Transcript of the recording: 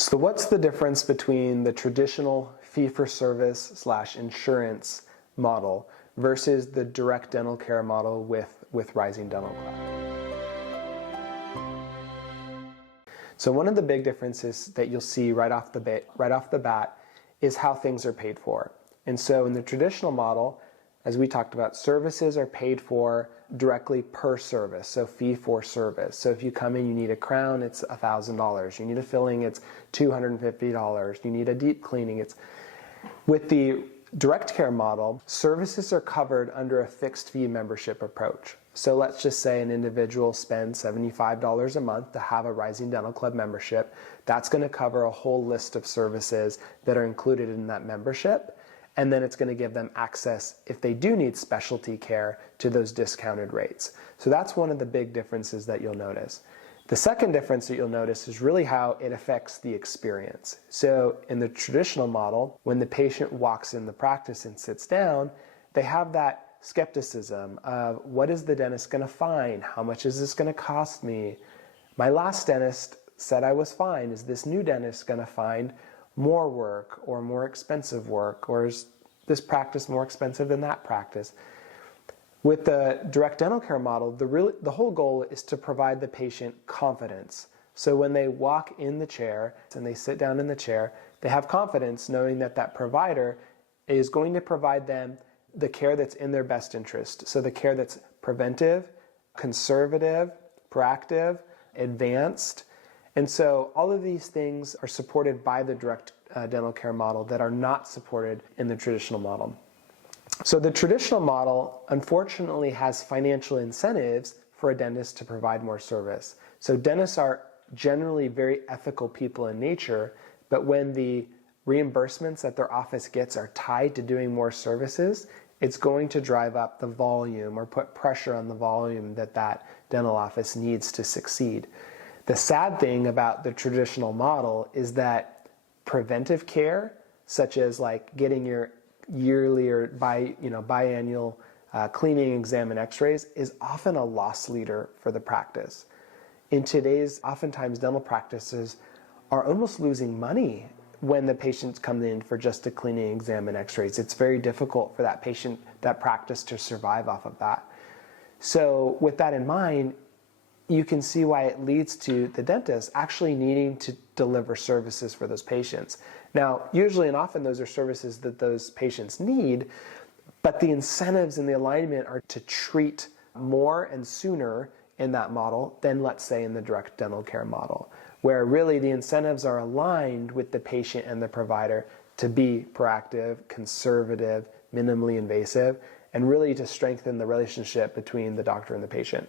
So what's the difference between the traditional fee-for-service / insurance model versus the direct dental care model with Rising Dental Club? So one of the big differences that you'll see right off the bat is how things are paid for. And so in the traditional model, as we talked about, services are paid for directly per service, so fee for service. So if you come in, you need a crown, it's $1,000. You need a filling, it's $250. You need a deep cleaning, With the direct care model, services are covered under a fixed fee membership approach. So let's just say an individual spends $75 a month to have a Rising Dental Club membership. That's going to cover a whole list of services that are included in that membership. And then it's going to give them access, if they do need specialty care, to those discounted rates. So that's one of the big differences that you'll notice. The second difference that you'll notice is really how it affects the experience. So in the traditional model, when the patient walks in the practice and sits down, they have that skepticism of, what is the dentist going to find? How much is this going to cost me? My last dentist said I was fine. Is this new dentist going to find more work or more expensive work, or is this practice more expensive than that practice? With the direct dental care model, the whole goal is to provide the patient confidence. So when they walk in the chair and they sit down in the chair, they have confidence knowing that that provider is going to provide them the care that's in their best interest. So the care that's preventive, conservative, proactive, advanced. And so all of these things are supported by the direct dental care model that are not supported in the traditional model. So the traditional model, unfortunately, has financial incentives for a dentist to provide more service. So dentists are generally very ethical people in nature, but when the reimbursements that their office gets are tied to doing more services, it's going to drive up the volume or put pressure on the volume that that dental office needs to succeed. The sad thing about the traditional model is that preventive care, such as like getting your yearly or biannual cleaning, exam, and x-rays, is often a loss leader for the practice. In today's, oftentimes dental practices are almost losing money when the patients come in for just a cleaning, exam, and x-rays. It's very difficult for that practice to survive off of that. So with that in mind, you can see why it leads to the dentist actually needing to deliver services for those patients. Now, usually and often those are services that those patients need, but the incentives and the alignment are to treat more and sooner in that model than, let's say, in the direct dental care model, where really the incentives are aligned with the patient and the provider to be proactive, conservative, minimally invasive, and really to strengthen the relationship between the doctor and the patient.